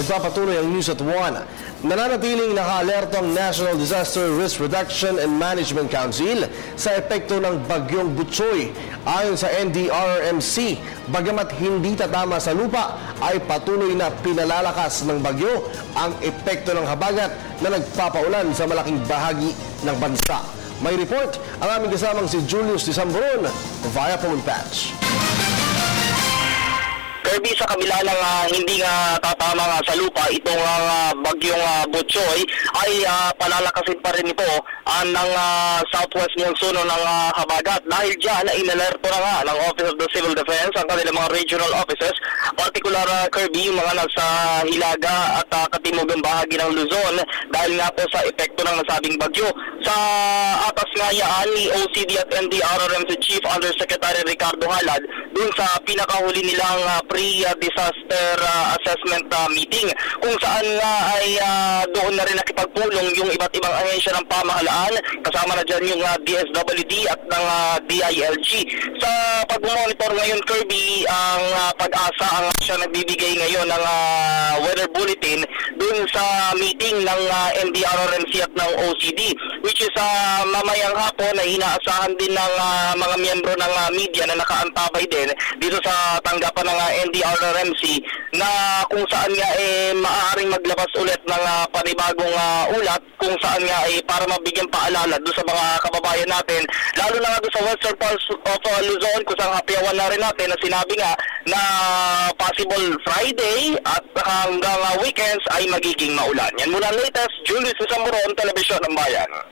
Nagpapatuloy ang News at 1. Nananatiling naka-alerto ang National Disaster Risk Reduction and Management Council sa epekto ng bagyong Butchoy. Ayon sa NDRRMC, bagamat hindi tatama sa lupa, ay patuloy na pinalalakas ng bagyo ang epekto ng habagat na nagpapaulan sa malaking bahagi ng bansa. May report ang aming kasamang si Julius Tisamboron via phone patch. Kirby, sa kabila ng hindi nga tatama nga sa lupa, itong bagyong Butchoy ay palalakasin pa rin ito ng southwest monsoon ng habagat. Dahil dyan, inalerto na nga ng Office of the Civil Defense ang kanilang mga regional offices, particular Kirby, yung mga nasa Hilaga at katimugang bahagi ng Luzon dahil nga po sa epekto ng nasabing bagyo. Sa atas nga yan ni OCD at NDRRMC Chief Undersecretary Ricardo Halad dun sa pinakahuli nilang pre-disaster assessment meeting kung saan nga ay doon na rin nakipagpulong yung iba't ibang ahensya ng pamahalaan, kasama na dyan yung DSWD at ng DILG. Sa pag-monitor ngayon, Kirby, ang Pag-asa ang siya nagbibigay ngayon ng weather bulletin dun sa meeting ng NDRRMC at ng OCD, which is mamayang hapon na inaasahan din ng mga miyembro ng media na nakaantabay din dito sa tanggapan ng NDRRMC na kung saan nga maaaring maglabas ulit ng panibagong ulat kung saan nga para mabigyan paalala doon sa mga kababayan natin, lalo na nga doon sa western parts of Luzon kung saan hapiawan na rin natin na sinabi nga na possible Friday at hanggang weekends ay magiging maulan. Yan muna latest, Julius Tisamboron, Telebisyon ng Bayan.